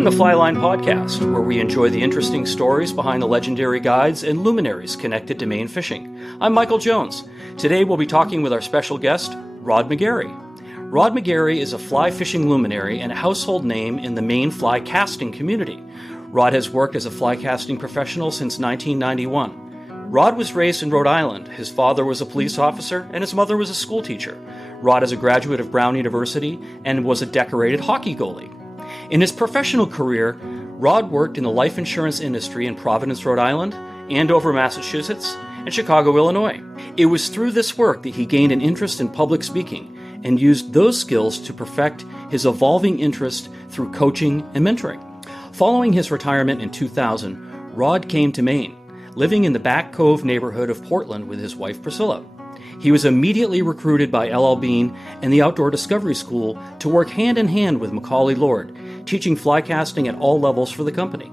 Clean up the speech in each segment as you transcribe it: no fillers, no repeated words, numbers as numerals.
Welcome to Flyline Podcast, where we enjoy the interesting stories behind the legendary guides and luminaries connected to Maine fishing. I'm Michael Jones. Today we'll be talking with our special guest, Rod McGarry. Rod McGarry is a fly fishing luminary and a household name in the Maine fly casting community. Rod has worked as a fly casting professional since 1991. Rod was raised in Rhode Island. His father was a police officer and his mother was a school teacher. Rod is a graduate of Brown University and was a decorated hockey goalie. In his professional career, Rod worked in the life insurance industry in Providence, Rhode Island, Andover, Massachusetts, and Chicago, Illinois. It was through this work that he gained an interest in public speaking and used those skills to perfect his evolving interest through coaching and mentoring. Following his retirement in 2000, Rod came to Maine, living in the Back Cove neighborhood of Portland with his wife Priscilla. He was immediately recruited by L.L. Bean and the Outdoor Discovery School to work hand-in-hand with Macaulay Lord, teaching fly casting at all levels for the company.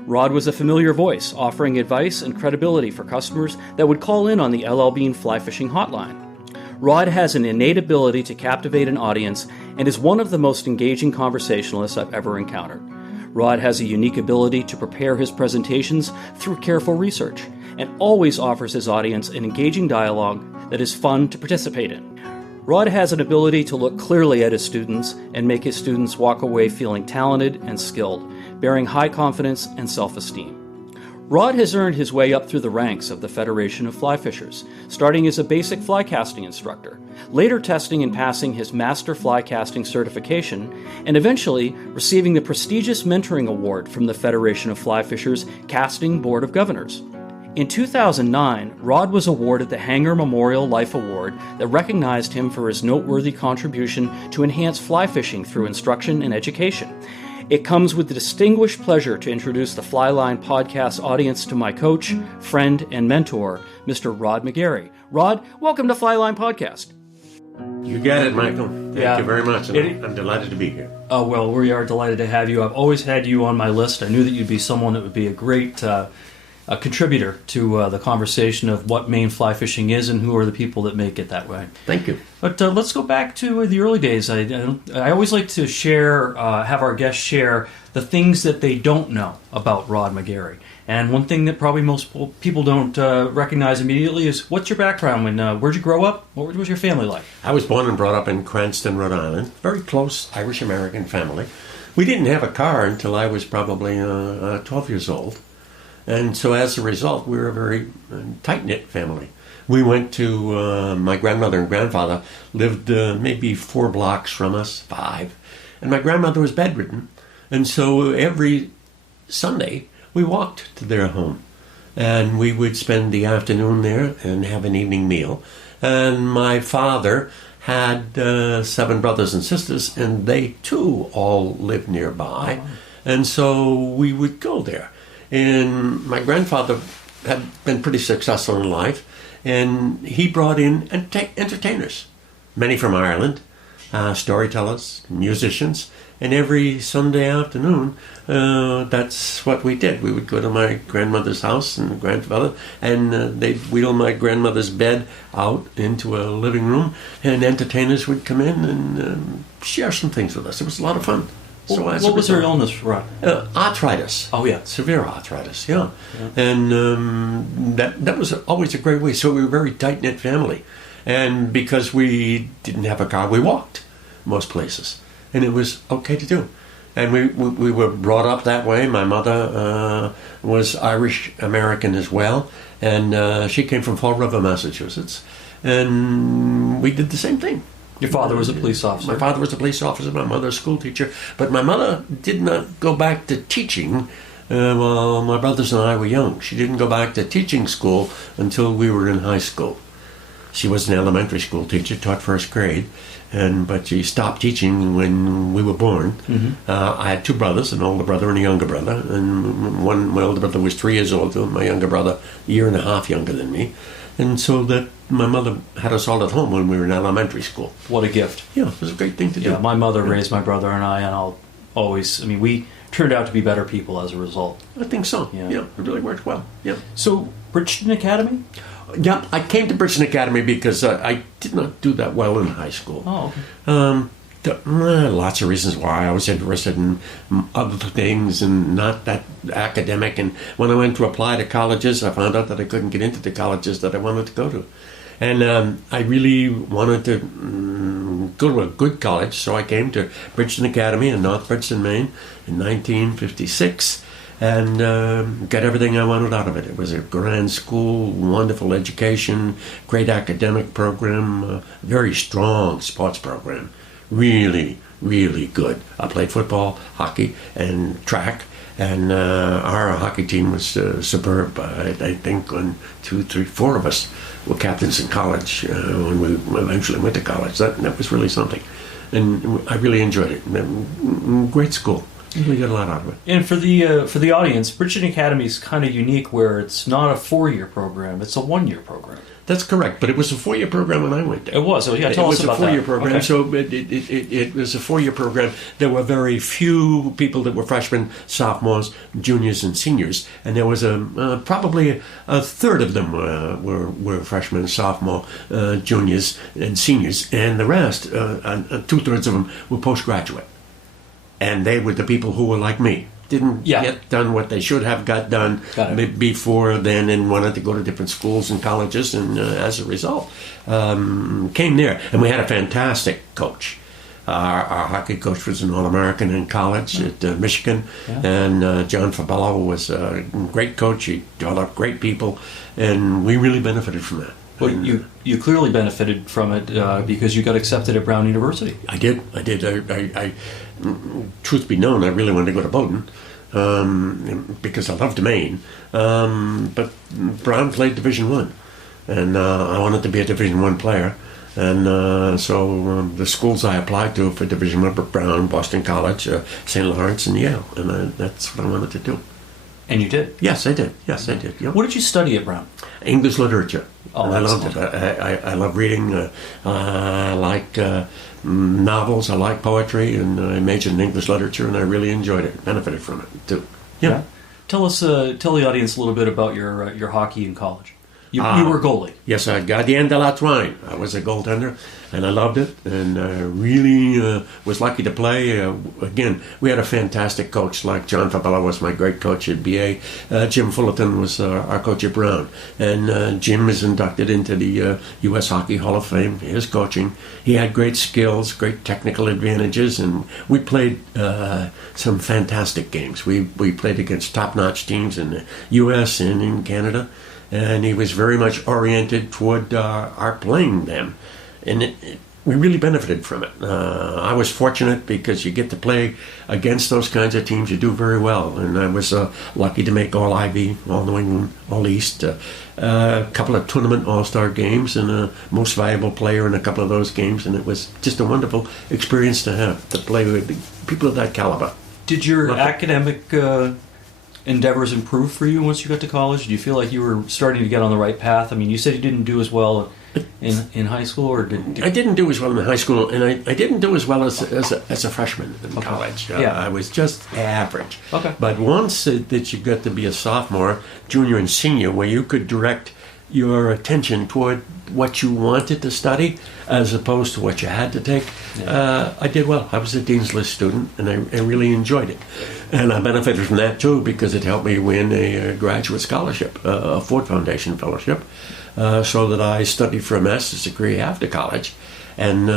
Rod was a familiar voice, offering advice and credibility for customers that would call in on the L.L. Bean fly fishing hotline. Rod has an innate ability to captivate an audience and is one of the most engaging conversationalists I've ever encountered. Rod has a unique ability to prepare his presentations through careful research and always offers his audience an engaging dialogue that is fun to participate in. Rod has an ability to look clearly at his students and make his students walk away feeling talented and skilled, bearing high confidence and self-esteem. Rod has earned his way up through the ranks of the Federation of Fly Fishers, starting as a basic fly casting instructor, later testing and passing his Master Fly Casting certification, and eventually receiving the prestigious Mentoring Award from the Federation of Fly Fishers Casting Board of Governors. In 2009, Rod was awarded the Hanger Memorial Life Award that recognized him for his noteworthy contribution to enhance fly fishing through instruction and education. It comes with the distinguished pleasure to introduce the Flyline Podcast audience to my coach, friend, and mentor, Mr. Rod McGarry. Rod, welcome to Flyline Podcast. You got it, Michael. Thank you very much. And I'm delighted to be here. Oh, well, we are delighted to have you. I've always had you on my list. I knew that you'd be someone that would be a great a contributor to the conversation of what Maine fly fishing is and who are the people that make it that way. Thank you. But let's go back to the early days. I always like to share, have our guests share the things that they don't know about Rod McGarry. And one thing that probably most people don't recognize immediately is, what's your background? Where'd you grow up? What was your family like? I was born and brought up in Cranston, Rhode Island. Very close Irish-American family. We didn't have a car until I was probably 12 years old. And so as a result, we were a very tight-knit family. We went to, my grandmother and grandfather lived maybe 4 blocks from us, 5. And my grandmother was bedridden. And so every Sunday, we walked to their home. And we would spend the afternoon there and have an evening meal. And my father had 7 brothers and sisters, and they too all lived nearby. Oh. And so we would go there. And my grandfather had been pretty successful in life, and he brought in entertainers, many from Ireland, storytellers, musicians, and every Sunday afternoon, that's what we did. We would go to my grandmother's house and grandfather, and they'd wheel my grandmother's bed out into a living room, and entertainers would come in and share some things with us. It was a lot of fun. So what was her illness, Rod? Arthritis. Oh, yeah. Severe arthritis, yeah. And that was always a great way. So we were a very tight-knit family. And because we didn't have a car, we walked most places. And it was okay to do. And we were brought up that way. My mother was Irish-American as well. And she came from Fall River, Massachusetts. And we did the same thing. Your father was a police officer? My father was a police officer, my mother a school teacher. But my mother did not go back to teaching while my brothers and I were young. She didn't go back to teaching school until we were in high school. She was an elementary school teacher, taught first grade, but she stopped teaching when we were born. Mm-hmm. I had 2 brothers, an older brother and a younger brother. And my older brother was 3 years older, my younger brother a year and a half younger than me. And so that my mother had us all at home when we were in elementary school. What a gift. Yeah, it was a great thing to do. Yeah, my mother raised my brother and I, and we turned out to be better people as a result. I think so. Yeah, it really worked well. Yeah. So, Bridgeton Academy? Yeah, I came to Bridgeton Academy because I did not do that well in high school. Oh, okay. Lots of reasons why. I was interested in other things and not that academic. And when I went to apply to colleges, I found out that I couldn't get into the colleges that I wanted to go to. And I really wanted to go to a good college, so I came to Bridgeton Academy in North Bridgeton, Maine in 1956 and got everything I wanted out of it. It was a grand school, wonderful education, great academic program, very strong sports program. Really, really good. I played football, hockey, and track, and our hockey team was superb. I think when 2, 3, 4 of us were captains in college when we eventually went to college. That was really something, and I really enjoyed it. Great school. Really got a lot out of it. And for the audience, Bridgeton Academy is kind of unique where it's not a 4-year program; it's a 1-year program. That's correct, but it was a 4-year program when I went there. It was. So yeah, tell us about that. It was a 4-year program, okay. so it was a 4-year program. There were very few people that were freshmen, sophomores, juniors, and seniors, and there was probably a third of them were freshmen, sophomore, juniors, and seniors, and the rest, 2/3 of them, were postgraduate, and they were the people who were like me. Didn't get done what they should have got done before then, and wanted to go to different schools and colleges, and as a result, came there. And we had a fantastic coach. Our hockey coach was an All-American in college at Michigan, and John Fabello was a great coach. He developed great people, and we really benefited from that. Well, you clearly benefited from it because you got accepted at Brown University. I did. I truth be known, I really wanted to go to Bowdoin because I loved Maine. But Brown played Division I, and I wanted to be a Division I player. And so the schools I applied to for Division I were Brown, Boston College, St. Lawrence, and Yale. And that's what I wanted to do. And you did? Yes, I did. Yep. What did you study at Brown? English literature. Oh, and I loved it. I love reading. I like novels. I like poetry, and I majored in English literature, and I really enjoyed it. Benefited from it too. Yeah. Tell the audience a little bit about your hockey in college. You were goalie. Yes, Gardien de la Toine. I was a goaltender, and I loved it, and really was lucky to play. Again, we had a fantastic coach, like John Fabello was my great coach at BA. Jim Fullerton was our coach at Brown, and Jim is inducted into the U.S. Hockey Hall of Fame. His coaching, he had great skills, great technical advantages, and we played some fantastic games. We played against top-notch teams in the U.S. and in Canada. And he was very much oriented toward our playing them. And we really benefited from it. I was fortunate because you get to play against those kinds of teams. You do very well. And I was lucky to make All-Ivy, All-New England, All-East, a couple of tournament All-Star games, and a most valuable player in a couple of those games. And it was just a wonderful experience to have, to play with people of that caliber. Did your academic endeavors improve for you once you got to college? Do you feel like you were starting to get on the right path? I mean, you said you didn't do as well in high school, or did I didn't do as well in high school, and I didn't do as well as a freshman in college. I was just average. Okay. But once that you got to be a sophomore, junior, and senior, where you could direct your attention toward what you wanted to study as opposed to what you had to take, I did well. I was a Dean's List student, and I really enjoyed it. And I benefited from that, too, because it helped me win a graduate scholarship, a Ford Foundation fellowship, so that I studied for a master's degree after college. And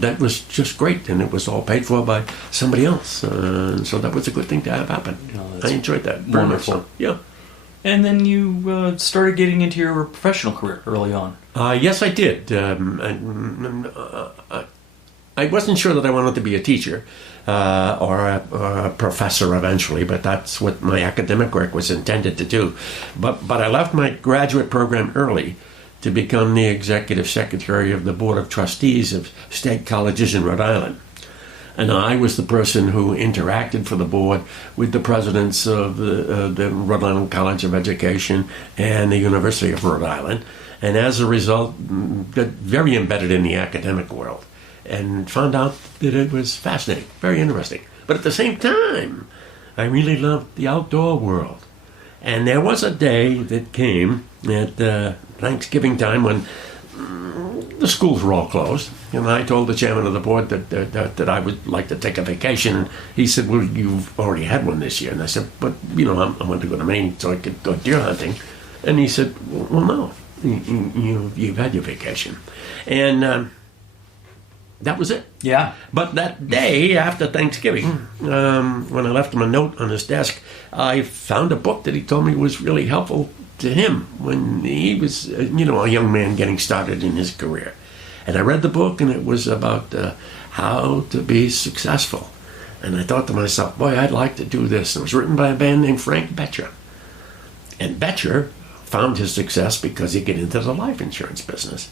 that was just great, and it was all paid for by somebody else. So that was a good thing to have happen. I enjoyed that very much. So, yeah. And then you started getting into your professional career early on. Yes, I did. I wasn't sure that I wanted to be a teacher or a professor eventually, but that's what my academic work was intended to do. But I left my graduate program early to become the executive secretary of the Board of Trustees of state colleges in Rhode Island. And I was the person who interacted for the board with the presidents of the Rhode Island College of Education and the University of Rhode Island. And as a result, got very embedded in the academic world and found out that it was fascinating, very interesting. But at the same time, I really loved the outdoor world. And there was a day that came at Thanksgiving time when the schools were all closed. And I told the chairman of the board that I would like to take a vacation. And he said, well, you've already had one this year. And I said, but, I want to go to Maine so I could go deer hunting. And he said, well, no, you've had your vacation. And that was it. Yeah. But that day after Thanksgiving, when I left him a note on his desk, I found a book that he told me was really helpful to him when he was, a young man getting started in his career. And I read the book, and it was about how to be successful. And I thought to myself, boy, I'd like to do this. It was written by a man named Frank Betcher. And Betcher found his success because he got into the life insurance business.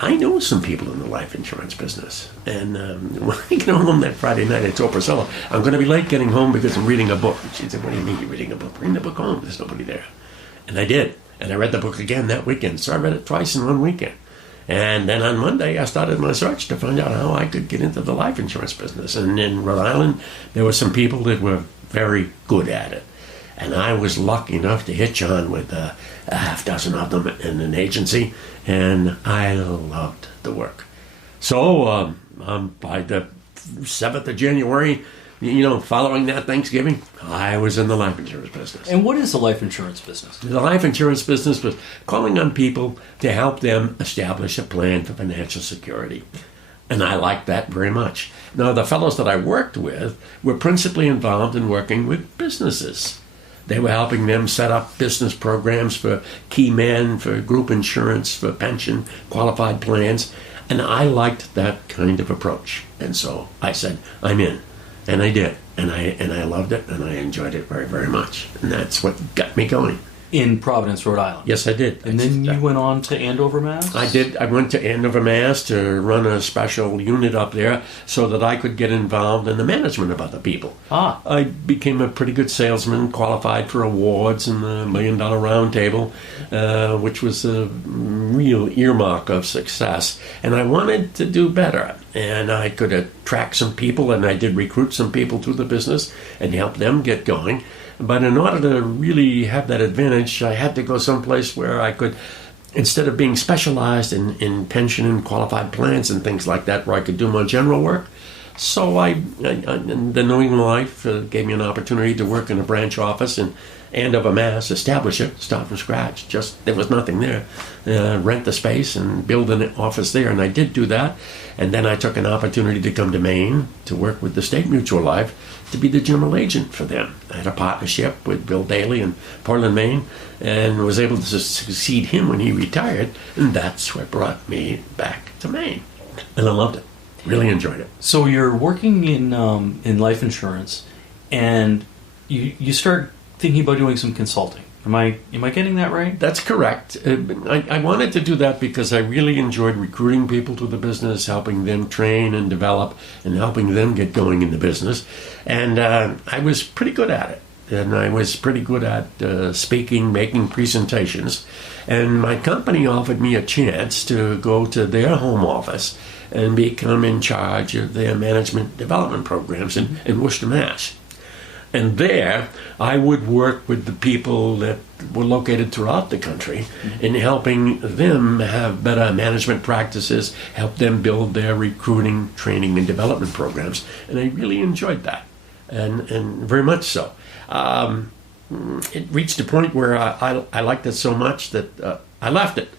I know some people in the life insurance business. And when I get home that Friday night, I told Priscilla, I'm going to be late getting home because I'm reading a book. And she said, what do you mean you're reading a book? Bring the book home. There's nobody there. And I did. And I read the book again that weekend. So I read it twice in one weekend. And then on Monday, I started my search to find out how I could get into the life insurance business. And in Rhode Island, there were some people that were very good at it. And I was lucky enough to hitch on with a half dozen of them in an agency. And I loved the work. So by the 7th of January, following that Thanksgiving, I was in the life insurance business. And what is the life insurance business? The life insurance business was calling on people to help them establish a plan for financial security. And I liked that very much. Now, the fellows that I worked with were principally involved in working with businesses. They were helping them set up business programs for key men, for group insurance, for pension, qualified plans. And I liked that kind of approach. And so I said, I'm in. And I did. And I loved it, and I enjoyed it very, very much. And that's what got me going. In Providence, Rhode Island? Yes, I did. And then you went on to Andover, Mass? I did. I went to Andover, Mass to run a special unit up there so that I could get involved in the management of other people. I became a pretty good salesman, qualified for awards in the $1 Million Round Table, which was a real earmark of success. And I wanted to do better. And I could attract some people, and I did recruit some people to the business and help them get going. But in order to really have that advantage, I had to go someplace where I could, instead of being specialized in pension and qualified plans and things like that, where I could do my general work. So the New England Life gave me an opportunity to work in a branch office in Andover, Mass, establish it, start from scratch. Just, there was nothing there. Rent the space and build an office there, and I did do that. And then I took an opportunity to come to Maine to work with the State Mutual Life to be the general agent for them. I had a partnership with Bill Daly in Portland, Maine, and was able to succeed him when he retired, and that's what brought me back to Maine. And I loved it. Really enjoyed it. So you're working in life insurance, and you start thinking about doing some consulting. Am I getting that right? That's correct. I wanted to do that because I really enjoyed recruiting people to the business, helping them train and develop, and helping them get going in the business. And I was pretty good at it. And I was pretty good at speaking, making presentations. And my company offered me a chance to go to their home office and become in charge of their management development programs in Worcester, Mass. And there, I would work with the people that were located throughout the country in helping them have better management practices, help them build their recruiting, training, and development programs. And I really enjoyed that, and very much so. It reached a point where I liked it so much that I left it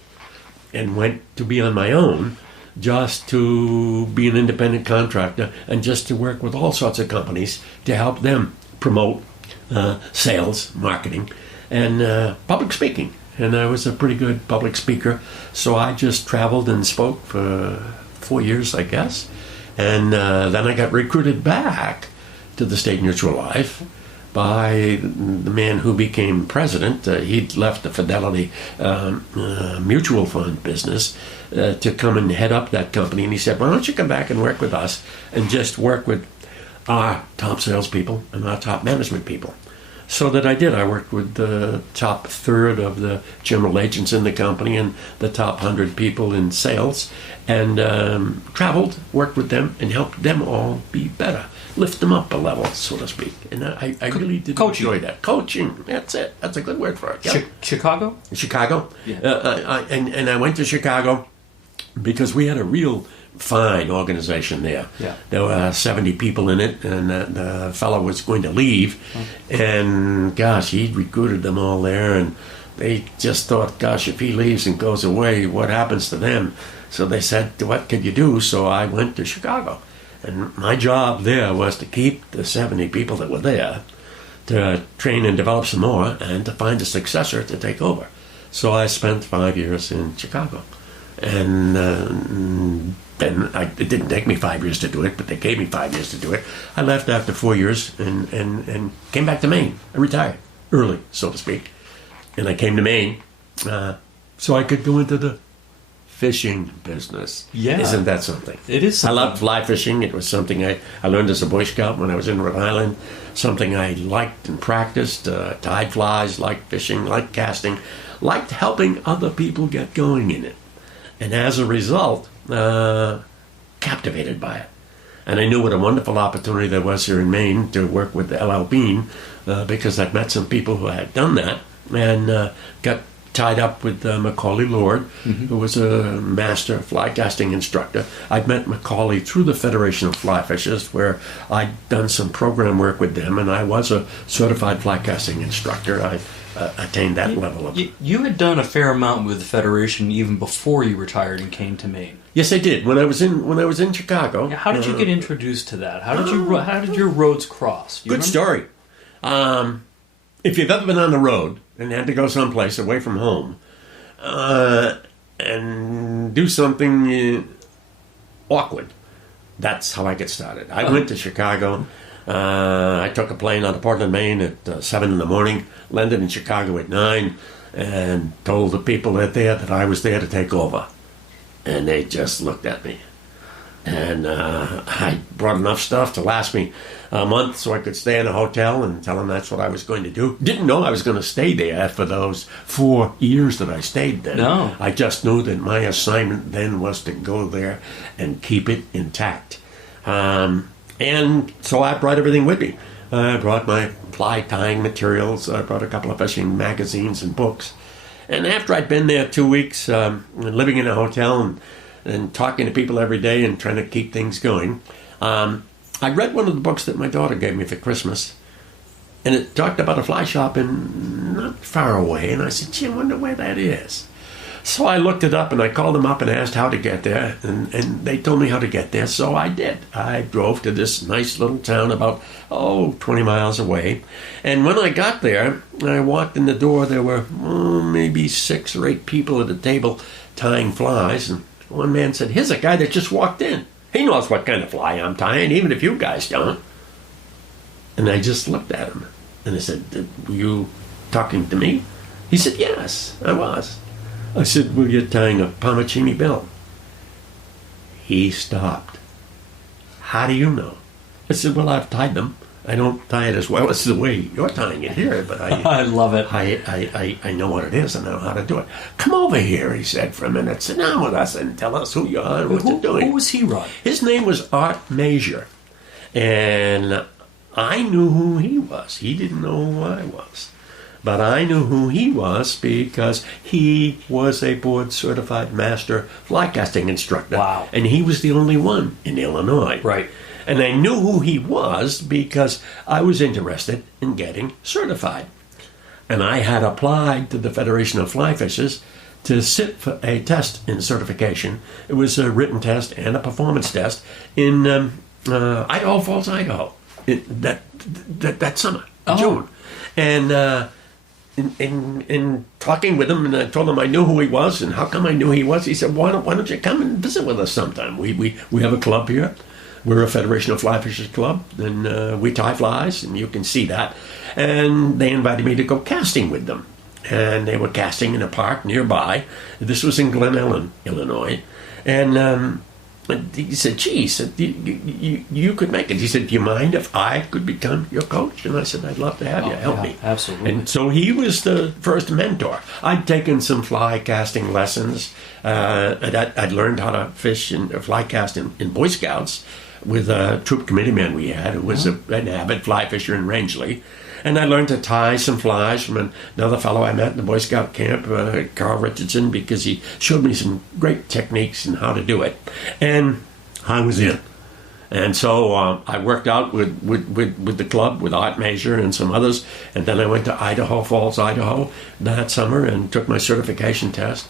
and went to be on my own, just to be an independent contractor and just to work with all sorts of companies to help them promote sales, marketing, and public speaking. And I was a pretty good public speaker, so I just traveled and spoke for 4 years, I guess. And then I got recruited back to the State Mutual Life by the man who became president. He'd left the Fidelity mutual fund business to come and head up that company. And he said, why don't you come back and work with us and just work with our top salespeople and our top management people. So that I did. I worked with the top third of the general agents in the company and the top 100 people in sales, and traveled, worked with them, and helped them all be better. Lift them up a level, so to speak. And I really did enjoy that. Coaching, that's it. That's a good word for it. Yep. Chicago? Chicago. Yeah. And I went to Chicago because we had a real fine organization there. Yeah. There were 70 people in it, and the fellow was going to leave, and gosh, he'd recruited them all there, and they just thought, gosh, if he leaves and goes away, what happens to them? So they said, what could you do? So I went to Chicago, and my job there was to keep the 70 people that were there, to train and develop some more, and to find a successor to take over. So I spent 5 years in Chicago, and then it didn't take me 5 years to do it, but they gave me 5 years to do it. I left after 4 years and came back to Maine. I retired early, so to speak, and I came to Maine so I could go into the fishing business. Yeah. Isn't that something? It is something. I loved fly fishing. It was something I learned as a Boy Scout when I was in Rhode Island, something I liked and practiced. Tied flies, liked fishing, liked casting, liked helping other people get going in it. And as a result, captivated by it. And I knew what a wonderful opportunity there was here in Maine to work with L.L. Bean, because I'd met some people who had done that, and got tied up with Macaulay Lord, who was a master fly casting instructor. I'd met Macaulay through the Federation of Fly Fishers, where I'd done some program work with them, and I was a certified fly casting instructor. I attained that level of... You had done a fair amount with the Federation even before you retired and came to Maine. Yes, I did. When I was in Chicago. Yeah, how did you get introduced to that? How did your roads cross? Good story. If you've ever been on the road and had to go someplace away from home and do something awkward, that's how I get started. I went to Chicago. I took a plane out of Portland, Maine at 7 in the morning, landed in Chicago at 9, and told the people that I was there to take over. And they just looked at me. And I brought enough stuff to last me a month so I could stay in a hotel and tell them that's what I was going to do. Didn't know I was going to stay there for those 4 years that I stayed there. No. I just knew that my assignment then was to go there and keep it intact. And so I brought everything with me. I brought my fly tying materials. I brought a couple of fishing magazines and books. And after I'd been there 2 weeks, living in a hotel and talking to people every day and trying to keep things going, I read one of the books that my daughter gave me for Christmas. And it talked about a fly shop not far away. And I said, gee, I wonder where that is. So I looked it up, and I called them up and asked how to get there, and they told me how to get there, so I did. I drove to this nice little town about, 20 miles away, and when I got there, I walked in the door. There were maybe 6 or 8 people at a table tying flies, and one man said, here's a guy that just walked in. He knows what kind of fly I'm tying, even if you guys don't. And I just looked at him, and I said, were you talking to me? He said, yes, I was. I said, well, you're tying a Palmachini bill. He stopped. How do you know? I said, well, I've tied them. I don't tie it as well as the way you're tying it here, but I love it. I know what it is and I know how to do it. Come over here, he said, for a minute. Sit down with us and tell us who you are and what you're doing. Who was he, Rod? His name was Art Major. And I knew who he was. He didn't know who I was. But I knew who he was because he was a board-certified master fly casting instructor. Wow. And he was the only one in Illinois. Right. And I knew who he was because I was interested in getting certified. And I had applied to the Federation of Fly Fishers to sit for a test in certification. It was a written test and a performance test in Idaho Falls, Idaho, that summer, June. And in talking with him, and I told him I knew who he was and how come I knew he was, he said, why don't you come and visit with us sometime? We have a club here. We're a Federation of Fly Fishers club, and we tie flies, and you can see that. And they invited me to go casting with them. And they were casting in a park nearby. This was in Glen Ellen, Illinois. And he said, gee, you could make it. He said, do you mind if I could become your coach? And I said, I'd love to have you help me. Absolutely. And so he was the first mentor. I'd taken some fly casting lessons. I'd learned how to fish and fly cast in Boy Scouts with a troop committee man we had who was an avid fly fisher in Rangeley. And I learned to tie some flies from another fellow I met in the Boy Scout camp, Carl Richardson, because he showed me some great techniques and how to do it. And I was in. And so I worked out with the club, with Art Major and some others. And then I went to Idaho Falls, Idaho that summer and took my certification test.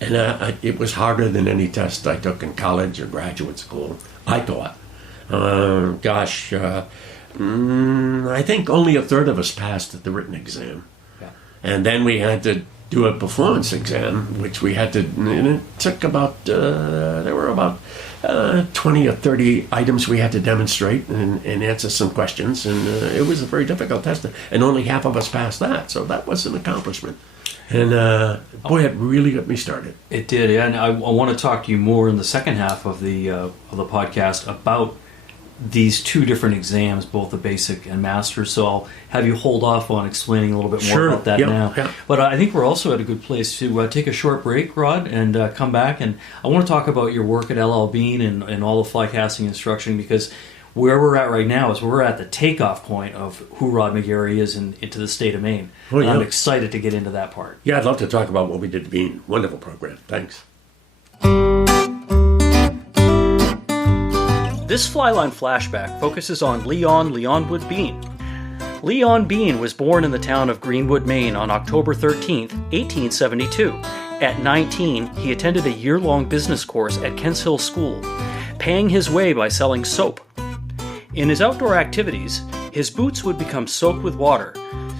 And it was harder than any test I took in college or graduate school, I thought. I think only a third of us passed the written exam. Yeah. And then we had to do a performance exam, which we had to, and it took about, there were about 20 or 30 items we had to demonstrate and answer some questions. And it was a very difficult test. And only half of us passed that. So that was an accomplishment. And boy, it really got me started. It did, yeah. And I want to talk to you more in the second half of the podcast about these two different exams, both the basic and master. So I'll have you hold off on explaining a little bit more about that now. Yeah. But I think we're also at a good place to take a short break, Rod, and come back. And I want to talk about your work at LL Bean and all the fly casting instruction, because where we're at right now is we're at the takeoff point of who Rod McGarry is into the state of Maine. Oh, yeah. And I'm excited to get into that part. Yeah, I'd love to talk about what we did at Bean. Wonderful program. Thanks. This Flyline flashback focuses on Leon Wood Bean. Leon Bean was born in the town of Greenwood, Maine on October 13, 1872. At 19, he attended a year-long business course at Kents Hill School, paying his way by selling soap. In his outdoor activities, his boots would become soaked with water,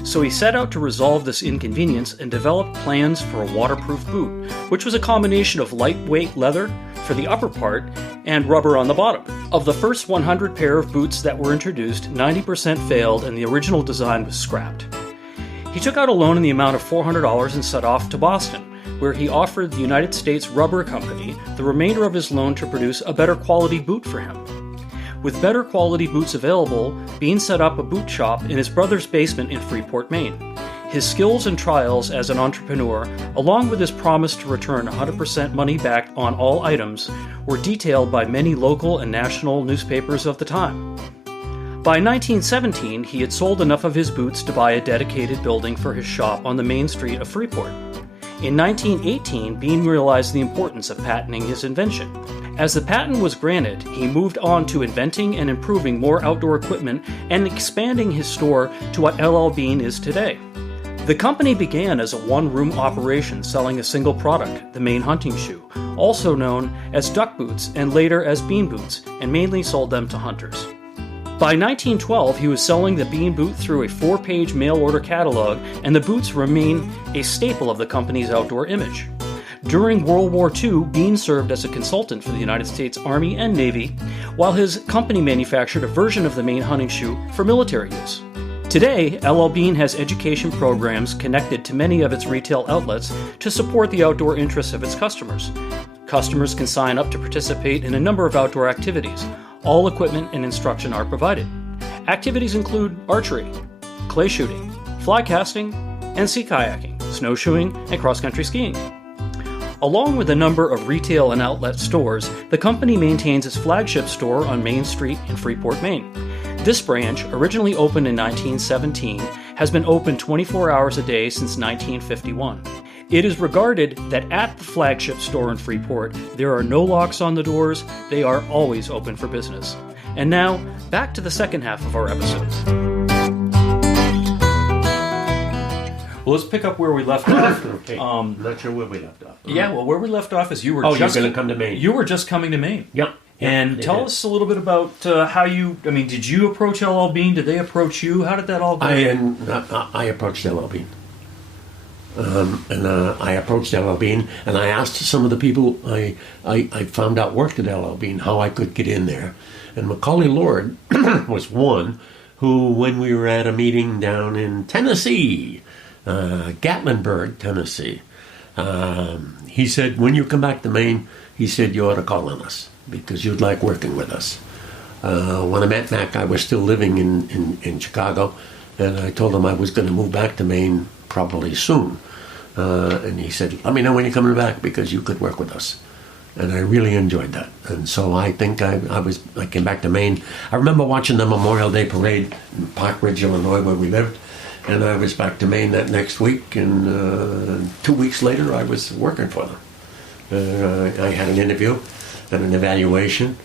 so he set out to resolve this inconvenience and developed plans for a waterproof boot, which was a combination of lightweight leather for the upper part and rubber on the bottom. Of the first 100 pair of boots that were introduced, 90% failed and the original design was scrapped. He took out a loan in the amount of $400 and set off to Boston, where he offered the United States Rubber Company the remainder of his loan to produce a better quality boot for him. With better quality boots available, Bean set up a boot shop in his brother's basement in Freeport, Maine. His skills and trials as an entrepreneur, along with his promise to return 100% money back on all items, were detailed by many local and national newspapers of the time. By 1917, he had sold enough of his boots to buy a dedicated building for his shop on the main street of Freeport. In 1918, Bean realized the importance of patenting his invention. As the patent was granted, he moved on to inventing and improving more outdoor equipment and expanding his store to what LL Bean is today. The company began as a one-room operation selling a single product, the Maine hunting shoe, also known as duck boots and later as bean boots, and mainly sold them to hunters. By 1912, he was selling the bean boot through a 4-page mail-order catalog, and the boots remain a staple of the company's outdoor image. During World War II, Bean served as a consultant for the United States Army and Navy, while his company manufactured a version of the Maine hunting shoe for military use. Today, LL Bean has education programs connected to many of its retail outlets to support the outdoor interests of its customers. Customers can sign up to participate in a number of outdoor activities. All equipment and instruction are provided. Activities include archery, clay shooting, fly casting, and sea kayaking, snowshoeing, and cross-country skiing. Along with a number of retail and outlet stores, the company maintains its flagship store on Main Street in Freeport, Maine. This branch, originally opened in 1917, has been open 24 hours a day since 1951. It is regarded that at the flagship store in Freeport, there are no locks on the doors, they are always open for business. And now, back to the second half of our episode. Well, let's pick up where we left off. Okay. Not sure where we left off. Yeah, well, where we left off is you were you're going to come to Maine. You were just coming to Maine. Yep. And tell us a little bit about how you, did you approach LL Bean? Did they approach you? How did that all go? I approached LL Bean. I approached LL Bean, and I asked some of the people I found out worked at LL Bean how I could get in there. And Macaulay Lord was one who, when we were at a meeting down in Tennessee, Gatlinburg, Tennessee, he said, when you come back to Maine, he said, you ought to call on us because you'd like working with us. When I met Mac, I was still living in Chicago, and I told him I was going to move back to Maine probably soon. And he said, let me know when you're coming back because you could work with us. And I really enjoyed that. And so I think I came back to Maine. I remember watching the Memorial Day Parade in Park Ridge, Illinois, where we lived. And I was back to Maine that next week, and 2 weeks later I was working for them. I had an interview and an evaluation,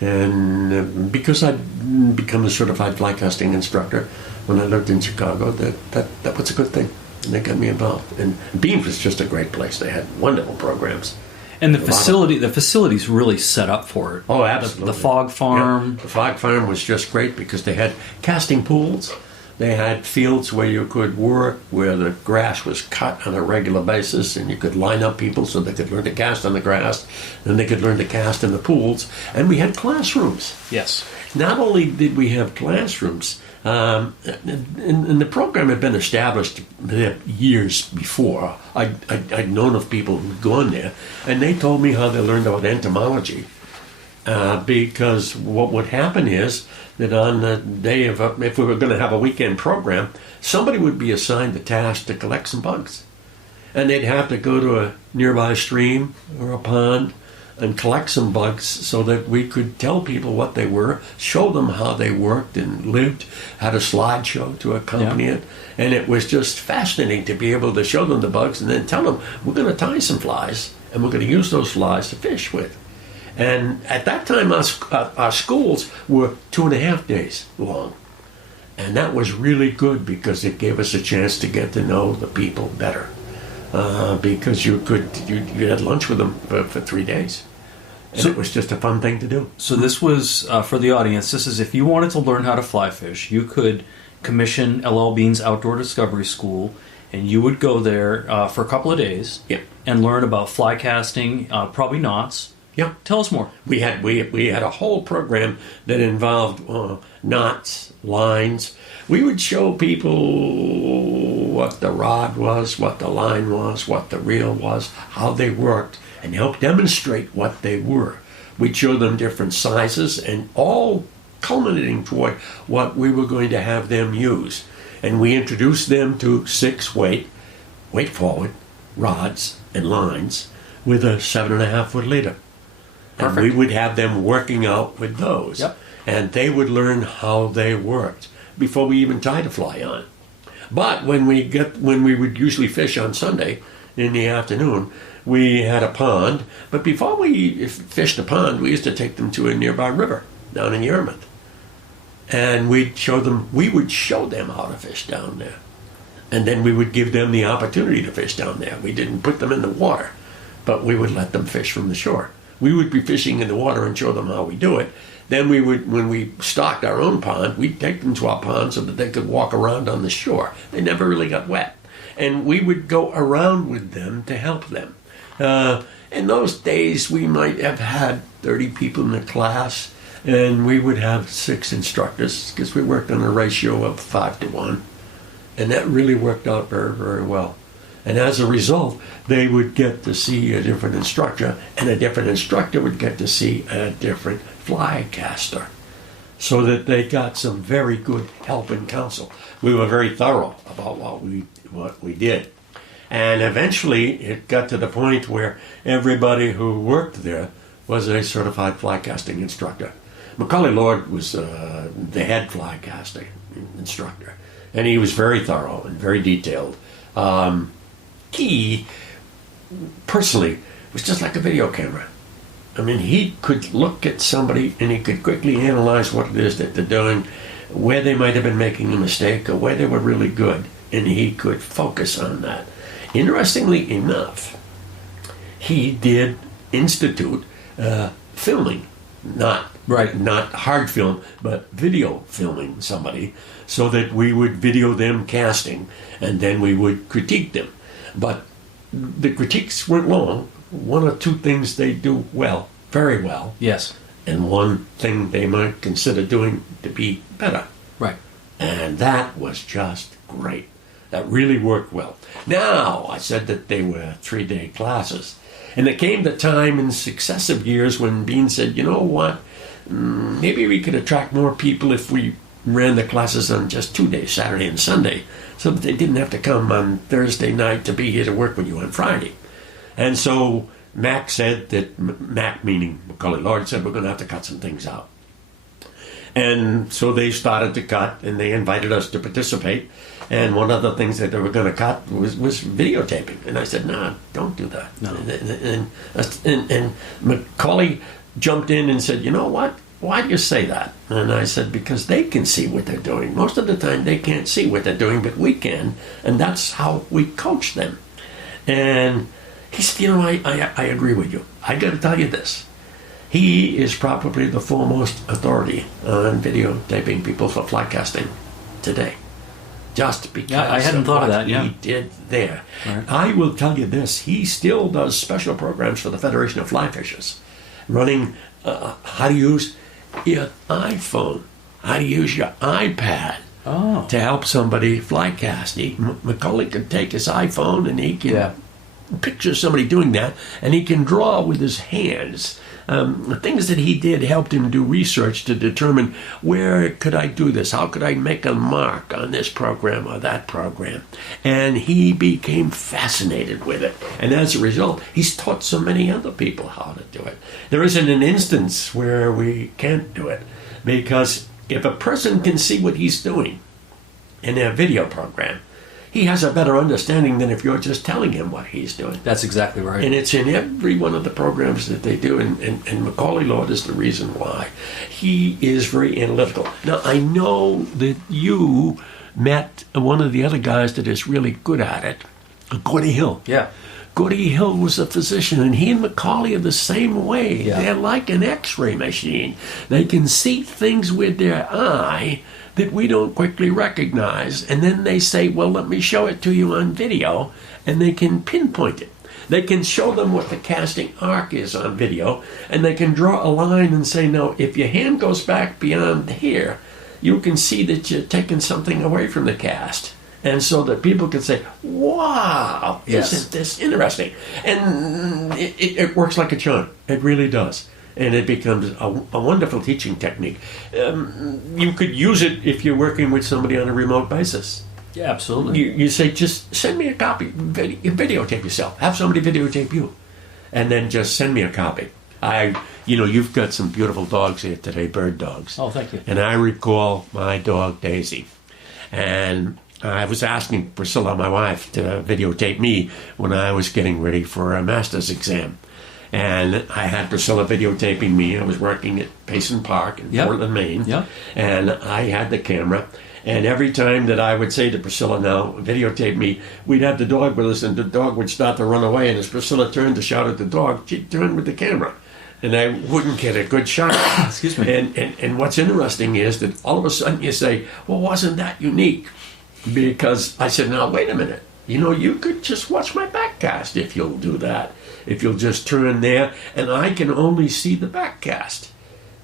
and because I'd become a certified flycasting instructor when I lived in Chicago, that was a good thing. And they got me involved. And Beams was just a great place. They had wonderful programs. And the facility's really set up for it. Oh, absolutely. The fog farm. Yeah, the fog farm was just great because they had casting pools. They had fields where you could work, where the grass was cut on a regular basis, and you could line up people so they could learn to cast on the grass, and they could learn to cast in the pools. And we had classrooms. Yes. Not only did we have classrooms, and the program had been established years before. I'd known of people who'd gone there, and they told me how they learned about entomology. Because what would happen is that on the day of, if we were going to have a weekend program, somebody would be assigned the task to collect some bugs. And they'd have to go to a nearby stream or a pond and collect some bugs so that we could tell people what they were, show them how they worked and lived, had a slideshow to accompany it. And it was just fascinating to be able to show them the bugs and then tell them, we're going to tie some flies and we're going to use those flies to fish with. And at that time, our schools were 2.5 days long. And that was really good because it gave us a chance to get to know the people better. Because you had lunch with them for 3 days. And so it was just a fun thing to do. So this was, for the audience, this is if you wanted to learn how to fly fish, you could commission LL Bean's Outdoor Discovery School, and you would go there for a couple of days and learn about fly casting, probably knots. Yeah. Tell us more. We had a whole program that involved knots, lines. We would show people what the rod was, what the line was, what the reel was, how they worked, and help demonstrate what they were. We'd show them different sizes, and all culminating toward what we were going to have them use. And we introduced them to 6 weight forward rods and lines with a 7.5-foot leader. And we would have them working out with those. Yep. And they would learn how they worked before we even tied a fly on. But when we would usually fish on Sunday in the afternoon, we had a pond. But before we fished the pond, we used to take them to a nearby river down in Yarmouth. And we would show them how to fish down there. And then we would give them the opportunity to fish down there. We didn't put them in the water, but we would let them fish from the shore. We would be fishing in the water and show them how we do it. Then we would, when we stocked our own pond, we'd take them to our pond so that they could walk around on the shore. They never really got wet. And we would go around with them to help them. In those days, we might have had 30 people in the class, and we would have 6 instructors because we worked on a ratio of 5 to 1. And that really worked out very, very well. And as a result, they would get to see a different instructor, and a different instructor would get to see a different fly caster, so that they got some very good help and counsel. We were very thorough about what we did. And eventually, it got to the point where everybody who worked there was a certified fly casting instructor. Macaulay Lord was the head fly casting instructor, and he was very thorough and very detailed. He, personally, was just like a video camera. I mean, he could look at somebody and he could quickly analyze what it is that they're doing, where they might have been making a mistake or where they were really good, and he could focus on that. Interestingly enough, he did institute filming, not hard film, but video filming somebody, so that we would video them casting, and then we would critique them. But the critiques weren't long. 1 or 2 things they do well, very well. Yes. And 1 thing they might consider doing to be better. Right. And that was just great. That really worked well. Now, I said that they were 3-day classes. And there came the time in successive years when Bean said, you know what, maybe we could attract more people if we ran the classes on just 2 days, Saturday and Sunday, so that they didn't have to come on Thursday night to be here to work with you on Friday. And so Mac said that, Mac meaning Macaulay Lord, said we're going to have to cut some things out. And so they started to cut, and they invited us to participate. And one of the things that they were going to cut was videotaping. And I said, no, don't do that. No. And Macaulay jumped in and said, you know what? Why do you say that? And I said, because they can see what they're doing. Most of the time they can't see what they're doing, but we can. And that's how we coach them. And he said, you know, I agree with you. I got to tell you this. He is probably the foremost authority on videotaping people for flycasting today. Just because I hadn't thought of that, he did there. Right. I will tell you this. He still does special programs for the Federation of Fly Fishers, running how to use your iPhone, how to use your iPad to help somebody fly cast. Macaulay could take his iPhone and he can picture somebody doing that, and he can draw with his hands. The things that he did helped him do research to determine where could I do this, how could I make a mark on this program or that program, and he became fascinated with it, and as a result he's taught so many other people how to do it. There isn't an instance where we can't do it, because if a person can see what he's doing in their video program, he has a better understanding than if you're just telling him what he's doing. That's exactly right. And it's in every one of the programs that they do. And Macaulay Lord is the reason why. He is very analytical. Now, I know that you met one of the other guys that is really good at it, Gordy Hill. Yeah. Gordy Hill was a physician, and he and Macaulay are the same way. Yeah. They're like an X-ray machine. They can see things with their eye that we don't quickly recognize, and then they say, well, let me show it to you on video, and they can pinpoint it. They can show them what the casting arc is on video, and they can draw a line and say, no, if your hand goes back beyond here, you can see that you're taking something away from the cast. And so that people can say, wow, isn't this interesting? And it works like a charm. It really does. And it becomes a wonderful teaching technique. You could use it if you're working with somebody on a remote basis. Yeah, absolutely. You say, just send me a copy. Videotape yourself. Have somebody videotape you. And then just send me a copy. You've got some beautiful dogs here today, bird dogs. Oh, thank you. And I recall my dog, Daisy. And I was asking Priscilla, my wife, to videotape me when I was getting ready for a master's exam. And I had Priscilla videotaping me. I was working at Payson Park in Portland, Maine. Yep. And I had the camera. And every time that I would say to Priscilla, now, videotape me, we'd have the dog with us, and the dog would start to run away. And as Priscilla turned to shout at the dog, she'd turn with the camera. And I wouldn't get a good shot. Excuse me. And what's interesting is that all of a sudden you say, well, wasn't that unique? Because I said, now, wait a minute. You could just watch my back cast if you'll do that. If you'll just turn there, and I can only see the back cast.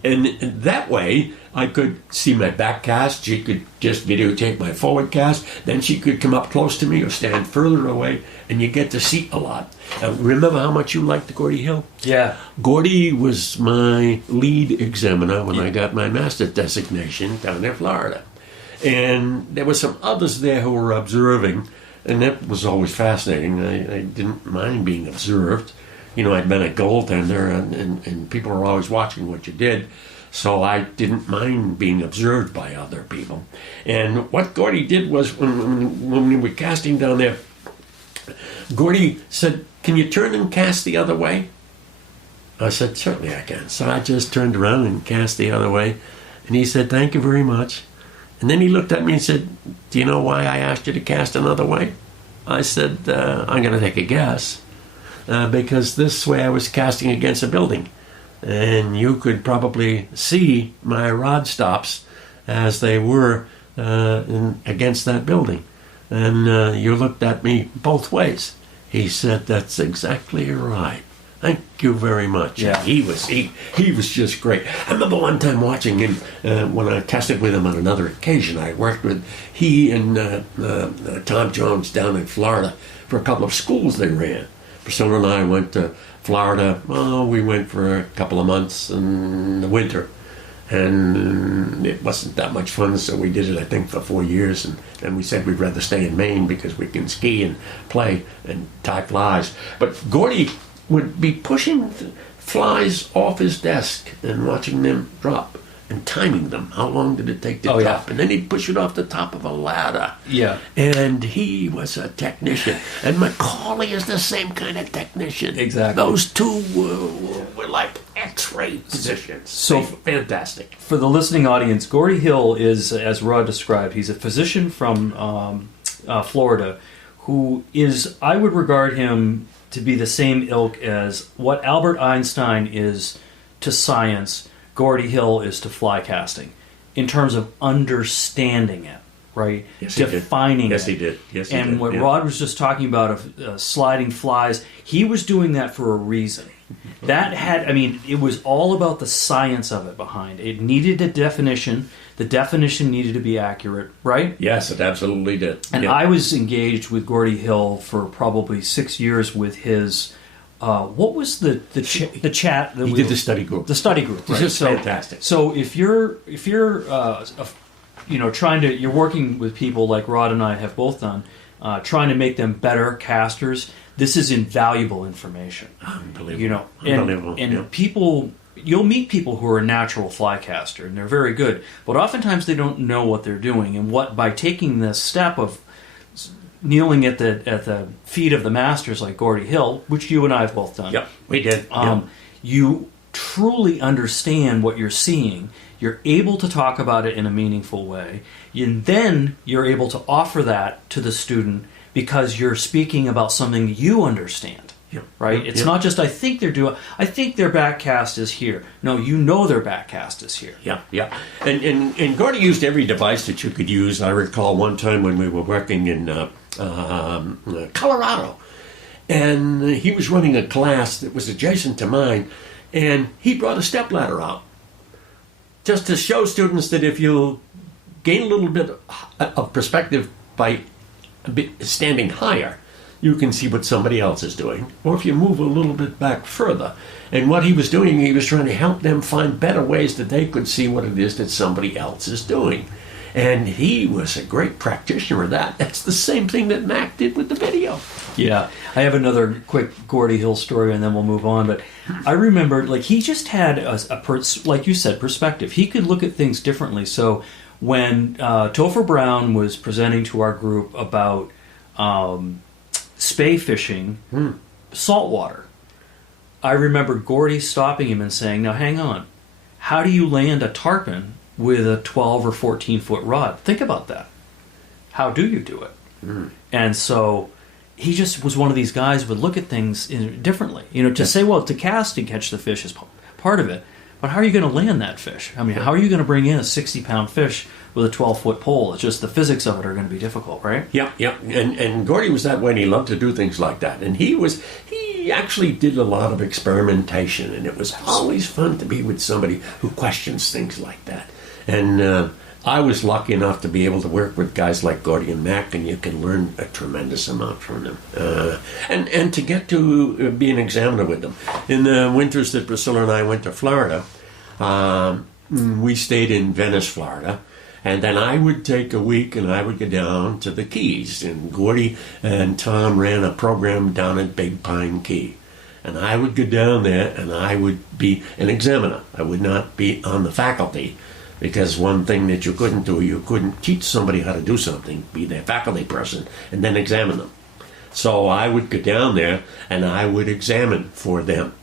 And that way, I could see my back cast. She could just videotape my forward cast. Then she could come up close to me or stand further away, and you get to see a lot. Remember how much you liked Gordy Hill? Yeah. Gordy was my lead examiner when I got my master's designation down in Florida. And there were some others there who were observing, and that was always fascinating. I didn't mind being observed. I'd been a goaltender, and people were always watching what you did, so I didn't mind being observed by other people. And what Gordy did was, when we were casting down there, Gordy said, can you turn and cast the other way? I said, certainly I can. So I just turned around and cast the other way, and he said, thank you very much. And then he looked at me and said, do you know why I asked you to cast another way? I said, I'm going to take a guess. Because this way I was casting against a building. And you could probably see my rod stops as they were against that building. And you looked at me both ways. He said, that's exactly right. Thank you very much. Yeah. He was just great. I remember one time watching him when I tested with him on another occasion. I worked with he and Tom Jones down in Florida for a couple of schools they ran. Priscilla and I went to Florida. We went for a couple of months in the winter. And it wasn't that much fun, so we did it, I think, for 4 years. And then we said we'd rather stay in Maine because we can ski and play and tie flies. But Gordy would be pushing flies off his desk and watching them drop. and timing them. How long did it take to drop? Yeah. And then he'd push it off the top of a ladder. Yeah. And he was a technician. And Macaulay is the same kind of technician. Exactly. Those two were like X-ray physicians. So fantastic. For the listening audience, Gordy Hill is, as Rod described, he's a physician from Florida who is, I would regard him to be the same ilk as what Albert Einstein is to science, Gordy Hill is to fly casting, in terms of understanding it, right? Yes, defining it. it. He did. Yes, he and did. what Yeah. Rod was just talking about of sliding flies, he was doing that for a reason. That had, I mean, it was all about the science of it behind it. It needed a definition. The definition needed to be accurate, right? Yes, it absolutely did. And Yeah. I was engaged with Gordy Hill for probably 6 years with his, what was the chat? That He did the study group. The study group, It's right? just fantastic. So if you're you're working with people like Rod and I have both done, trying to make them better casters, this is invaluable information. Unbelievable. You know, Unbelievable. and Yeah. people, you'll meet people who are a natural fly caster, and they're very good, but oftentimes they don't know what they're doing, and what by taking this step of kneeling at the feet of the masters like Gordy Hill, which you and I have both done. Yep, we did. Yep. You truly understand what you're seeing. You're able to talk about it in a meaningful way, and then you're able to offer that to the student because you're speaking about something you understand. Yep. Right? Yep. It's Yep. not just I think their back cast is here. No, you know their back cast is here. Yeah, yeah. And Gordy used every device that you could use. I recall one time when we were working in Colorado, and he was running a class that was adjacent to mine, and he brought a stepladder out just to show students that if you gain a little bit of perspective by standing higher, you can see what somebody else is doing. Or if you move a little bit back further. And what he was doing, he was trying to help them find better ways that they could see what it is that somebody else is doing. And he was a great practitioner of that. That's the same thing that Mac did with the video. Yeah. I have another quick Gordy Hill story, and then we'll move on. But I remember, like, he just had, like you said, perspective. He could look at things differently. So when Topher Brown was presenting to our group about spay fishing, saltwater, I remember Gordy stopping him and saying, now hang on, how do you land a tarpon with a 12 or 14 foot rod? Think about that. How do you do it? And so he just was one of these guys who would look at things differently. You know, to say, well, to cast and catch the fish is part of it, but how are you going to land that fish? I mean, how are you going to bring in a 60-pound fish with a 12-foot pole? It's just the physics of it are going to be difficult, right? Yeah, yeah. And Gordy was that way, and he loved to do things like that. And he actually did a lot of experimentation, and it was always fun to be with somebody who questions things like that. And I was lucky enough to be able to work with guys like Gordy and Mac, and you can learn a tremendous amount from them. And to get to be an examiner with them. In the winters that Priscilla and I went to Florida, we stayed in Venice, Florida. And then I would take a week and I would go down to the Keys. And Gordy and Tom ran a program down at Big Pine Key. And I would go down there and I would be an examiner. I would not be on the faculty. Because one thing that you couldn't teach somebody how to do something, be their faculty person, and then examine them. So I would go down there and I would examine for them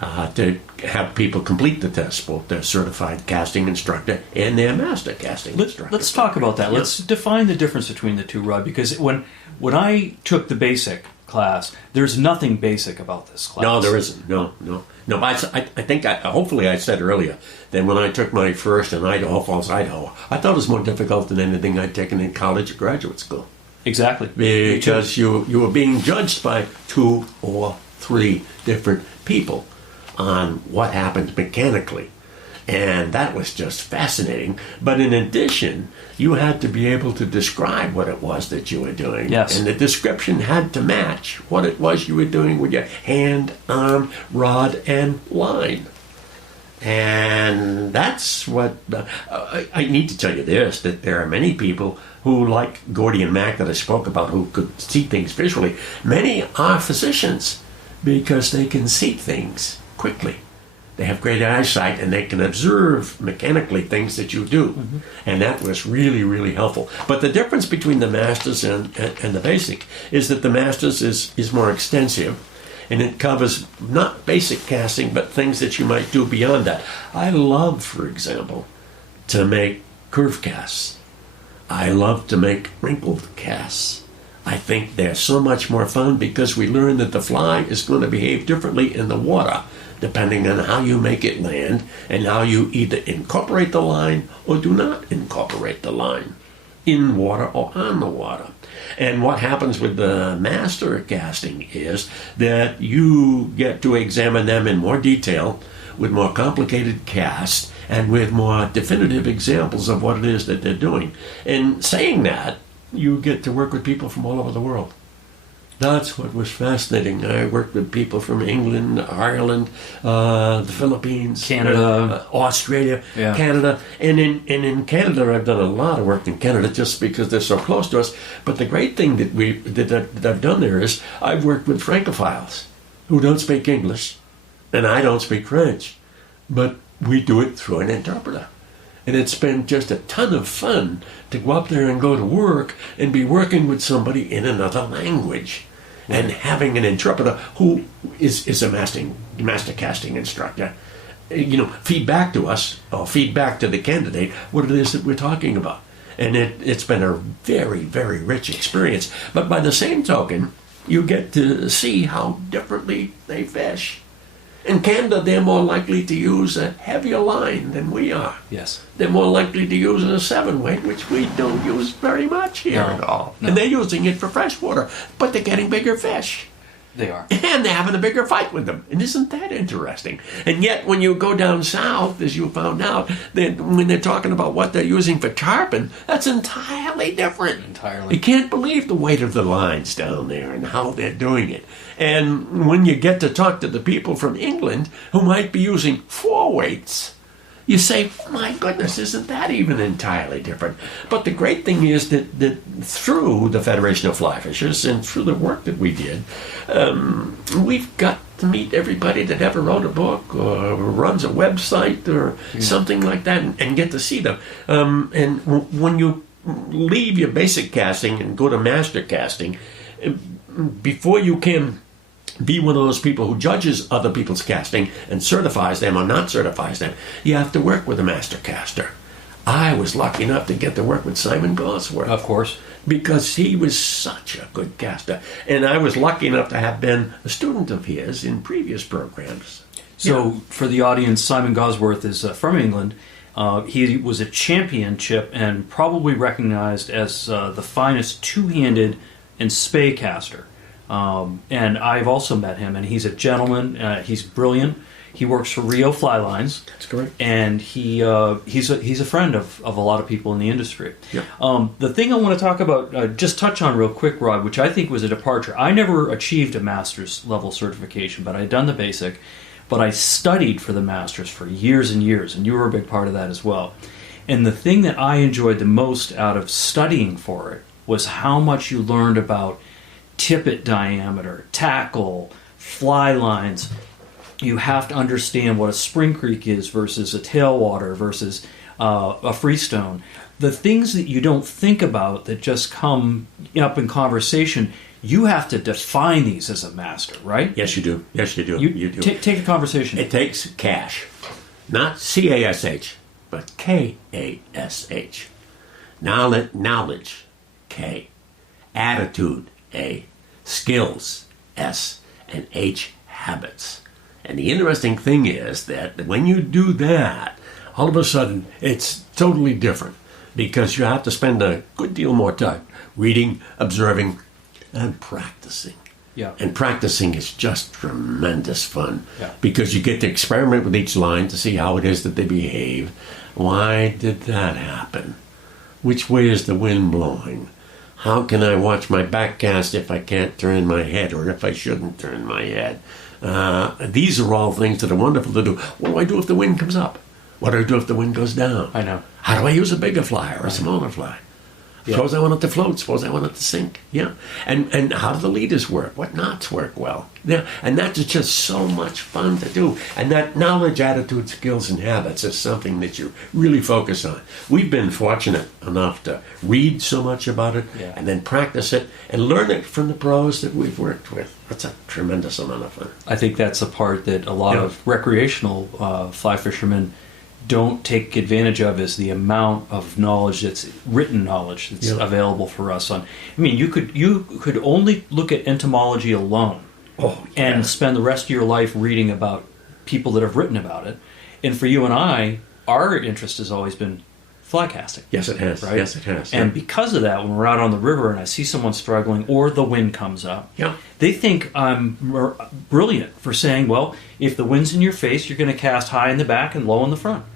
to have people complete the test, both their certified casting instructor and their master casting instructor. Let's talk about that. Yeah. Let's define the difference between the two, Rod, because when I took the basic class, there's nothing basic about this class. No, there isn't. No. But I think, hopefully I said earlier that when I took my first in Idaho Falls, Idaho, I thought it was more difficult than anything I'd taken in college or graduate school. Exactly. Because you were being judged by 2 or 3 different people on what happened mechanically. And that was just fascinating. But in addition, you had to be able to describe what it was that you were doing. Yes. And the description had to match what it was you were doing with your hand, arm, rod, and line. And that's what... I need to tell you this, that there are many people who, like Gordy and Mac that I spoke about, who could see things visually. Many are physicians because they can see things quickly. They have great eyesight, and they can observe mechanically things that you do. Mm-hmm. And that was really, really helpful. But the difference between the masters and the basic is that the masters is more extensive, and it covers not basic casting, but things that you might do beyond that. I love, for example, to make curve casts. I love to make wrinkled casts. I think they're so much more fun because we learn that the fly is going to behave differently in the water depending on how you make it land and how you either incorporate the line or do not incorporate the line in water or on the water. And what happens with the master casting is that you get to examine them in more detail with more complicated casts and with more definitive examples of what it is that they're doing. And saying that, you get to work with people from all over the world. That's what was fascinating. I worked with people from England, Ireland, the Philippines, Canada, Australia, Canada. And in Canada, I've done a lot of work in Canada just because they're so close to us. But the great thing that I've done there is I've worked with Francophiles who don't speak English, and I don't speak French, but we do it through an interpreter. And it's been just a ton of fun to go up there and go to work and be working with somebody in another language and having an interpreter who is a master casting instructor, feed back to us or feed back to the candidate what it is that we're talking about. And it's been a very, very rich experience. But by the same token, you get to see how differently they fish. In Canada, they're more likely to use a heavier line than we are. Yes. They're more likely to use a 7-weight, which we don't use very much here at all. No. And they're using it for freshwater, but they're getting bigger fish. They are. And they're having a bigger fight with them. And isn't that interesting? And yet, when you go down south, as you found out, when they're talking about what they're using for tarpon, that's entirely different. Entirely. You can't believe the weight of the lines down there and how they're doing it. And when you get to talk to the people from England who might be using 4 weights, you say, my goodness, isn't that even entirely different? But the great thing is that through the Federation of Fly Fishers and through the work that we did, we've got to meet everybody that ever wrote a book or runs a website or something like that and get to see them. And when you leave your basic casting and go to master casting, before you can be one of those people who judges other people's casting and certifies them or not certifies them, you have to work with a master caster. I was lucky enough to get to work with Simon Gosworth. Of course. Because he was such a good caster. And I was lucky enough to have been a student of his in previous programs. So for the audience, Simon Gosworth is from England. He was a championship and probably recognized as the finest two-handed and spey caster. And I've also met him, and he's a gentleman. He's brilliant. He works for Rio Fly Lines. That's correct. And he's a friend of a lot of people in the industry. Yeah. The thing I want to talk about, just touch on real quick, Rod, which I think was a departure. I never achieved a master's level certification, but I'd done the basic. But I studied for the master's for years and years, and you were a big part of that as well. And the thing that I enjoyed the most out of studying for it was how much you learned about tippet diameter, tackle, fly lines. You have to understand what a spring creek is versus a tailwater versus a freestone. The things that you don't think about that just come up in conversation, you have to define these as a master, right? Yes, you do. Yes, you do. You do. Take the conversation. It takes cash. Not C-A-S-H, but K-A-S-H. Knowledge, K. Attitude, A. Skills, S. And H, habits. And the interesting thing is that when you do that, all of a sudden it's totally different because you have to spend a good deal more time reading, observing, and practicing. Yeah. And practicing is just tremendous fun because you get to experiment with each line to see how it is that they behave. Why did that happen? Which way is the wind blowing? How can I watch my back cast if I can't turn my head or if I shouldn't turn my head? These are all things that are wonderful to do. What do I do if the wind comes up? What do I do if the wind goes down? I know. How do I use a bigger fly or a smaller fly? Yeah. Suppose I want it to float. Suppose I want it to sink. Yeah. And how do the leaders work? What knots work well? Yeah. And that's just so much fun to do. And that knowledge, attitude, skills, and habits is something that you really focus on. We've been fortunate enough to read so much about it and then practice it and learn it from the pros that we've worked with. That's a tremendous amount of fun. I think that's a part that a lot of recreational fly fishermen don't take advantage of, is the amount of knowledge that's written knowledge that's available for us on. I mean, you could only look at entomology alone and spend the rest of your life reading about people that have written about it. And for you and I, our interest has always been fly casting. Yes, it has. Right? Yes, it has. And because of that, when we're out on the river and I see someone struggling or the wind comes up, they think I'm brilliant for saying, well, if the wind's in your face, you're going to cast high in the back and low in the front.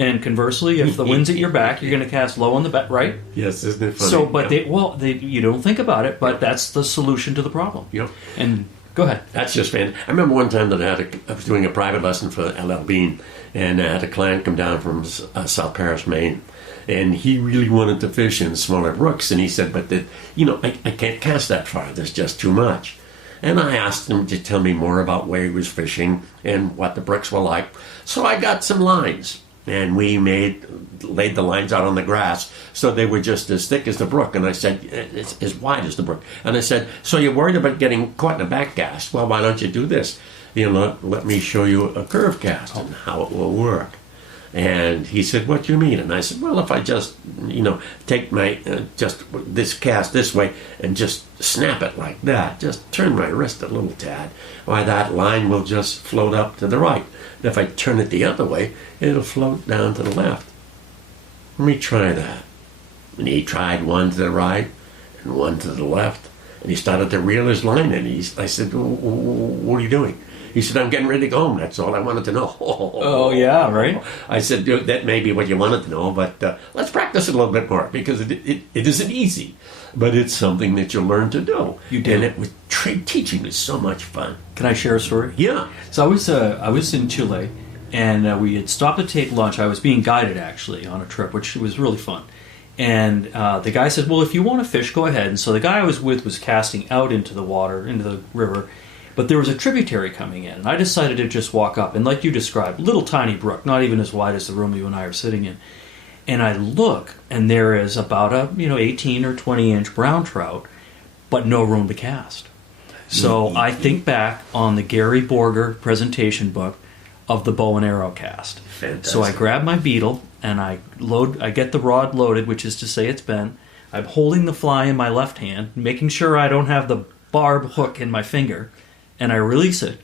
And conversely, if the wind's at your back, you're going to cast low on the back, right? Yes, isn't it funny? So, but you don't think about it, but that's the solution to the problem. Yep. And go ahead. That's just fan. I remember one time that I was doing a private lesson for LL Bean, and I had a client come down from South Paris, Maine, and he really wanted to fish in smaller brooks, and he said, but I can't cast that far. There's just too much. And I asked him to tell me more about where he was fishing and what the brooks were like. So I got some lines. And we laid the lines out on the grass so they were just as thick as the brook. And I said, it's as wide as the brook. And I said, so you're worried about getting caught in a back cast? Well, why don't you do this? Let me show you a curve cast and how it will work. And he said, what do you mean? And I said, well, if I just, take my, just this cast this way and just snap it like that, just turn my wrist a little tad, why, that line will just float up to the right. And if I turn it the other way, it'll float down to the left. Let me try that. And he tried one to the right and one to the left. And he started to reel his line in. I said, what are you doing? He said, I'm getting ready to go home. That's all I wanted to know. Oh, yeah, right? I said, dude, that may be what you wanted to know, but let's practice it a little bit more, because it isn't easy, but it's something that you'll learn to do. You do. And it was teaching is so much fun. Can I share a story? Yeah. So I was in Chile, and we had stopped to take lunch. I was being guided, actually, on a trip, which was really fun. And the guy said, well, if you want to fish, go ahead. And so the guy I was with was casting out into the water, into the river, but there was a tributary coming in, and I decided to just walk up. And like you described, little tiny brook, not even as wide as the room you and I are sitting in. And I look, and there is about a 18 or 20 inch brown trout, but no room to cast. So I think back on the Gary Borger presentation book of the bow and arrow cast. Fantastic. So I grab my beetle and I get the rod loaded, which is to say it's bent. I'm holding the fly in my left hand, making sure I don't have the barb hook in my finger, and I release it.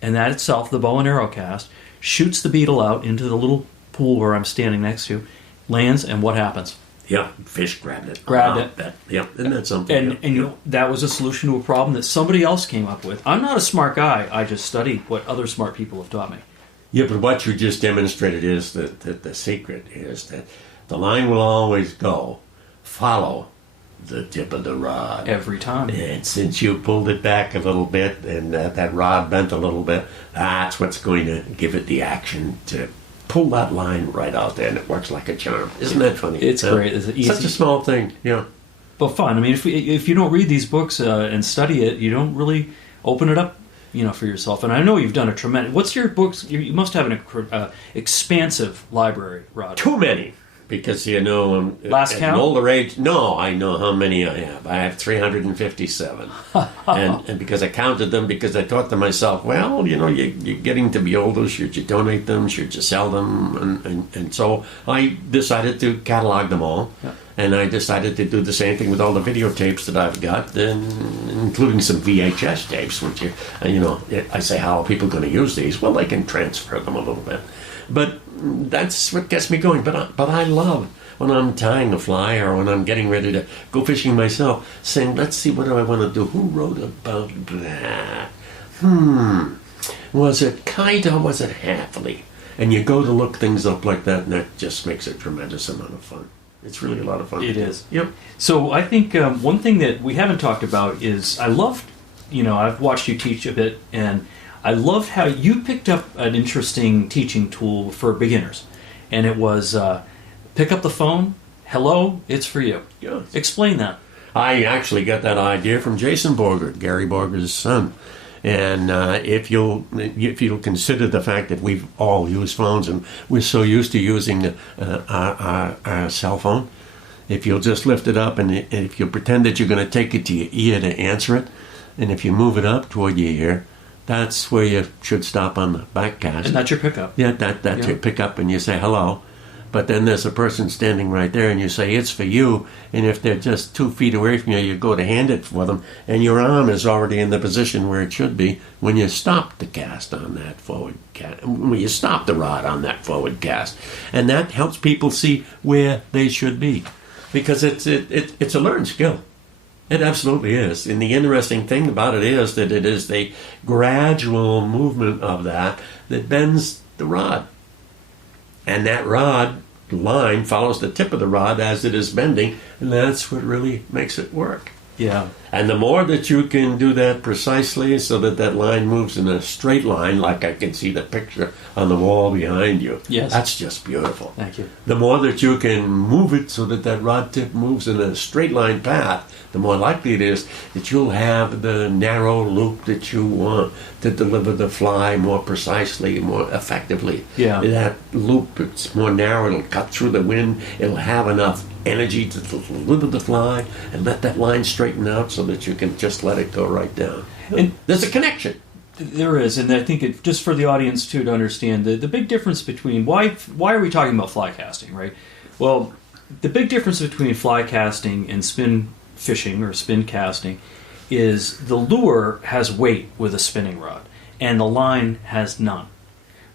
And that itself, the bow and arrow cast, shoots the beetle out into the little pool where I'm standing next to, lands, and what happens? Yeah, fish grabbed it. Isn't that something? And that was a solution to a problem that somebody else came up with. I'm not a smart guy. I just study what other smart people have taught me. Yeah, but what you just demonstrated is that the secret is that the line will always follow the tip of the rod. Every time. And since you pulled it back a little bit and that rod bent a little bit, that's what's going to give it the action to pull that line right out there, and it works like a charm. Isn't that funny? It's great. It's easy. Such a small thing, yeah. But fun. I mean, if you don't read these books and study it, you don't really open it up, for yourself. And I know you've done a tremendous... What's your books? You must have an expansive library, Rod. Too many. Because, last at count? an older age, no, I know how many I have. I have 357. and because I counted them, because I thought to myself, well, you're getting to be older. Should you donate them? Should you sell them? And so I decided to catalog them all. Yeah. And I decided to do the same thing with all the videotapes that I've got, including some VHS tapes, which, I say, how are people going to use these? Well, they can transfer them a little bit. But that's what gets me going. But I love when I'm tying a fly or when I'm getting ready to go fishing myself, saying, let's see, what do I want to do? Who wrote about that? Was it kite or was it Hafley? And you go to look things up like that, and that just makes a tremendous amount of fun. It's really a lot of fun. It is. Yep. So I think one thing that we haven't talked about is I've watched you teach a bit, and I loved how you picked up an interesting teaching tool for beginners. And it was pick up the phone, hello, it's for you. Yeah. Explain that. I actually got that idea from Jason Borgert, Gary Borgert's son. And if you'll consider the fact that we've all used phones and we're so used to using our cell phone, if you'll just lift it up and if you pretend that you're going to take it to your ear to answer it, and if you move it up toward your ear, that's where you should stop on the backcast. And that's your pickup. Yeah, that's your pickup, and you say hello. But then there's a person standing right there, and you say, it's for you. And if they're just 2 feet away from you, you go to hand it for them, and your arm is already in the position where it should be when you stop the cast on that forward cast, when you stop the rod on that forward cast. And that helps people see where they should be. Because it's a learned skill. It absolutely is. And the interesting thing about it is that it is the gradual movement of that bends the rod. And that rod line follows the tip of the rod as it is bending, and that's what really makes it work. Yeah. And the more that you can do that precisely so that that line moves in a straight line, like I can see the picture on the wall behind you, yes, that's just beautiful. Thank you. The more that you can move it so that that rod tip moves in a straight line path, the more likely it is that you'll have the narrow loop that you want to deliver the fly more precisely, more effectively. Yeah. That loop, it's more narrow, it'll cut through the wind, it'll have enough energy to deliver the fly and let that line straighten out so that you can just let it go right down. And there's a connection. There is, and I think just for the audience too to understand the big difference between why are we talking about fly casting, right? Well, the big difference between fly casting and spin fishing or spin casting is the lure has weight with a spinning rod and the line has none.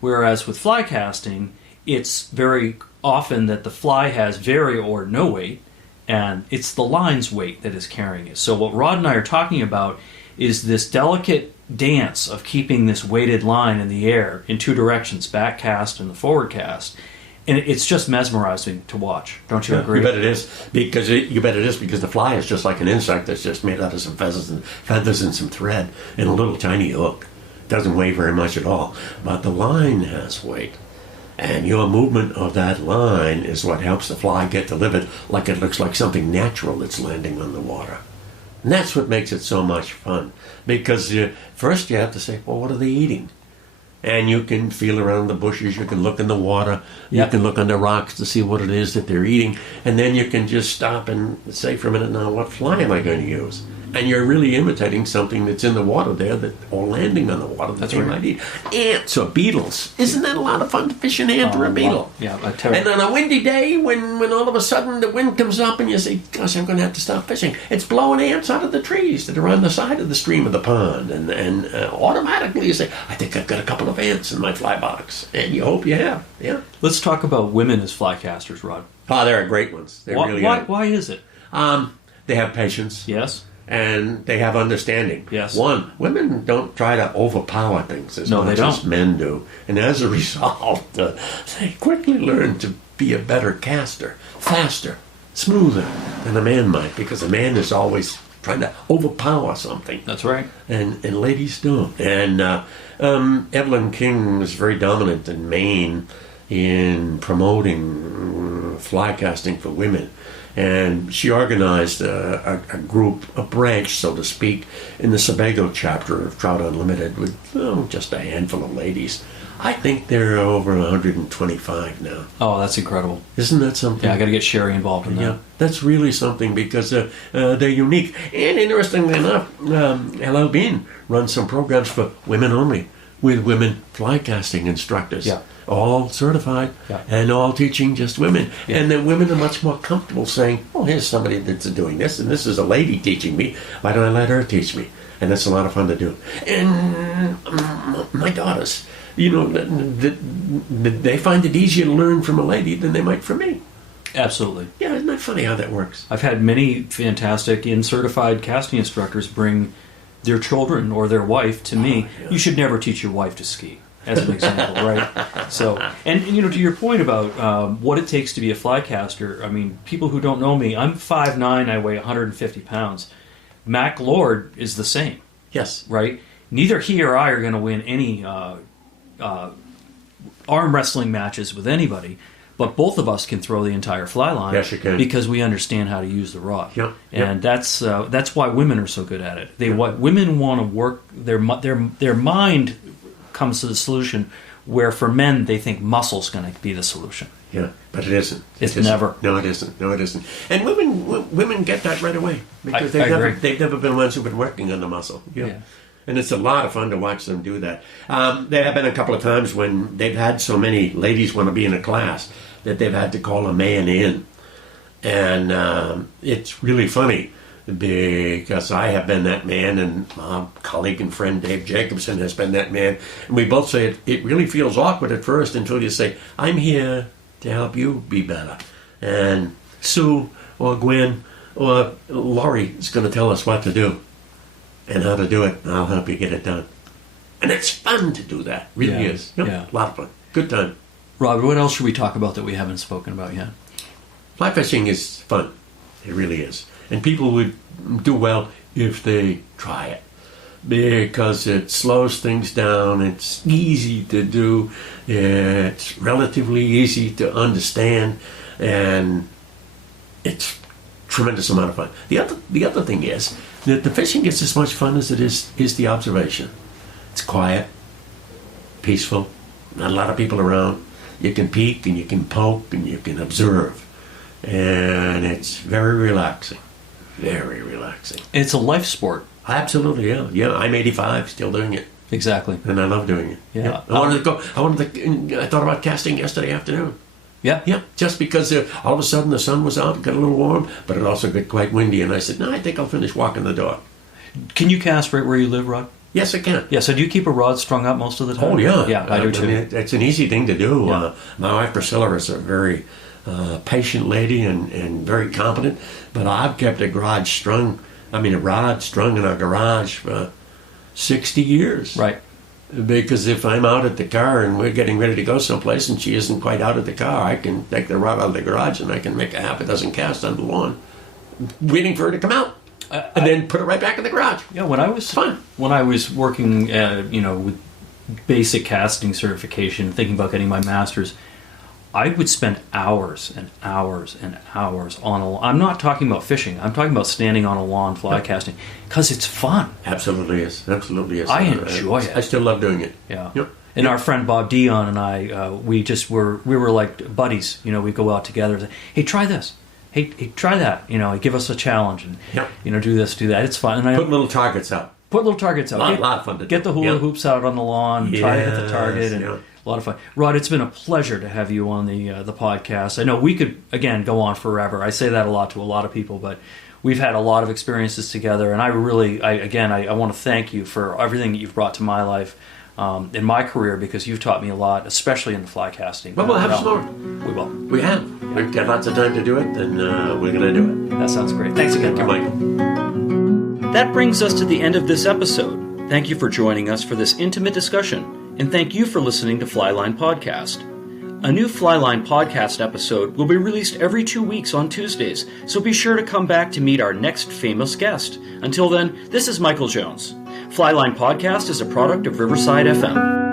Whereas with fly casting, it's very often that the fly has very or no weight, and it's the line's weight that is carrying it. So what Rod and I are talking about is this delicate dance of keeping this weighted line in the air in 2 directions, back cast and the forward cast. And it's just mesmerizing to watch. Don't you agree? You bet it is. Because the fly is just like an insect that's just made out of some feathers and some thread and a little tiny hook. It doesn't weigh very much at all. But the line has weight. And your movement of that line is what helps the fly get delivered like it looks like something natural that's landing on the water. And that's what makes it so much fun. Because first you have to say, well, what are they eating? And you can feel around the bushes, you can look in the water, you can look under rocks to see what it is that they're eating. And then you can just stop and say for a minute, now what fly am I going to use? And you're really imitating something that's in the water there or landing on the water that they might eat. Ants or beetles. Isn't that a lot of fun to fish an ant or a beetle? Yeah, I tell you. And on a windy day, when all of a sudden the wind comes up and you say, gosh, I'm going to have to stop fishing, it's blowing ants out of the trees that are on the side of the stream of the pond. And automatically you say, I think I've got a couple of ants in my fly box. And you hope you have. Yeah. Let's talk about women as fly casters, Rod. Oh, they're great ones. They really are. Why is it? They have patience. Yes. And they have understanding. Yes. One, women don't try to overpower things as much as men do. And as a result, they quickly learn to be a better caster, faster, smoother than a man might, because a man is always trying to overpower something. That's right. And ladies don't. And Evelyn King was very dominant in Maine in promoting fly casting for women. And she organized a group, a branch, so to speak, in the Sebago chapter of Trout Unlimited with just a handful of ladies. I think there are over 125 now. Oh, that's incredible. Isn't that something? Yeah, I got to get Sherry involved in that. Yeah, that's really something because they're unique. And interestingly enough, Hello Bean runs some programs for women only with women fly casting instructors. Yeah. All certified and all teaching just women. Yeah. And then women are much more comfortable saying, oh, here's somebody that's doing this, and this is a lady teaching me. Why don't I let her teach me? And that's a lot of fun to do. And my daughters, they find it easier to learn from a lady than they might from me. Absolutely. Yeah, isn't that funny how that works? I've had many fantastic certified casting instructors bring their children or their wife to me. Yeah. You should never teach your wife to ski, as an example, right? So, and to your point about what it takes to be a fly caster, I mean, people who don't know me, I'm 5'9", I weigh 150 pounds. Mac Lord is the same. Yes. Right? Neither he or I are going to win any arm wrestling matches with anybody, but both of us can throw the entire fly line. Yes, you can. Because we understand how to use the rod. Yeah. And that's why women are so good at it. Women want to work, their mind comes to the solution, where for men they think muscle's going to be the solution. Yeah, but it isn't. It's never. No, it isn't. No, it isn't. And women get that right away because they've never been ones who've been working on the muscle. Yeah. And it's a lot of fun to watch them do that. There have been a couple of times when they've had so many ladies want to be in a class that they've had to call a man in. And it's really funny because I have been that man, and my colleague and friend Dave Jacobson has been that man. And we both say it really feels awkward at first until you say, I'm here to help you be better. And Sue or Gwen or Laurie is going to tell us what to do and how to do it, and I'll help you get it done. And it's fun to do that. Really is. Yep. Yeah. A lot of fun. Good time. Rob, what else should we talk about that we haven't spoken about yet? Fly fishing is fun. It really is. And people would do well if they try it, because it slows things down. It's easy to do. It's relatively easy to understand, and it's a tremendous amount of fun. The other thing is that the fishing gets as much fun as it is the observation. It's quiet, peaceful, not a lot of people around. You can peek and you can poke and you can observe, and it's very relaxing. Very relaxing. It's a life sport. Absolutely, yeah. Yeah, I'm 85, still doing it. Exactly. And I love doing it. Yeah. I thought about casting yesterday afternoon. Yeah. Yeah, just because all of a sudden the sun was out, got a little warm, but it also got quite windy, and I said, no, I think I'll finish walking the dog. Can you cast right where you live, Rod? Yes, I can. Yeah, so do you keep a rod strung up most of the time? Oh, yeah. Yeah, I do too. It's an easy thing to do. Yeah. My wife Priscilla is a very patient lady and very competent, but I've kept a rod strung in our garage for 60 years. Right. Because if I'm out at the car and we're getting ready to go someplace and she isn't quite out at the car, I can take the rod out of the garage and I can make a half a dozen casts on the lawn, waiting for her to come out, and then put it right back in the garage. Yeah, when I was working, with basic casting certification, thinking about getting my master's, I would spend hours and hours and hours on a lawn. I'm not talking about fishing. I'm talking about standing on a lawn fly casting, because it's fun. Absolutely is. Absolutely is. I enjoy it. I still love doing it. Yeah. Yep. And our friend Bob Dion and I, we were like buddies. We go out together and say, hey, try this. Hey, try that. Give us a challenge and, do this, do that. It's fun. And put little targets out. Put little targets out. A lot of fun to do. Get the hula hoops out on the lawn. Try to hit the target. And a lot of fun. Rod, it's been a pleasure to have you on the podcast. I know we could, again, go on forever. I say that a lot to a lot of people, but we've had a lot of experiences together. And I want to thank you for everything that you've brought to my life in my career, because you've taught me a lot, especially in the fly casting. Well, we'll have some more. We will. We have. We've got lots of time to do it, and we're going to do it. That sounds great. Thanks again, Thank you, Michael. That brings us to the end of this episode. Thank you for joining us for this intimate discussion, and thank you for listening to Flyline Podcast. A new Flyline Podcast episode will be released every 2 weeks on Tuesdays, so be sure to come back to meet our next famous guest. Until then, this is Michael Jones. Flyline Podcast is a product of Riverside FM.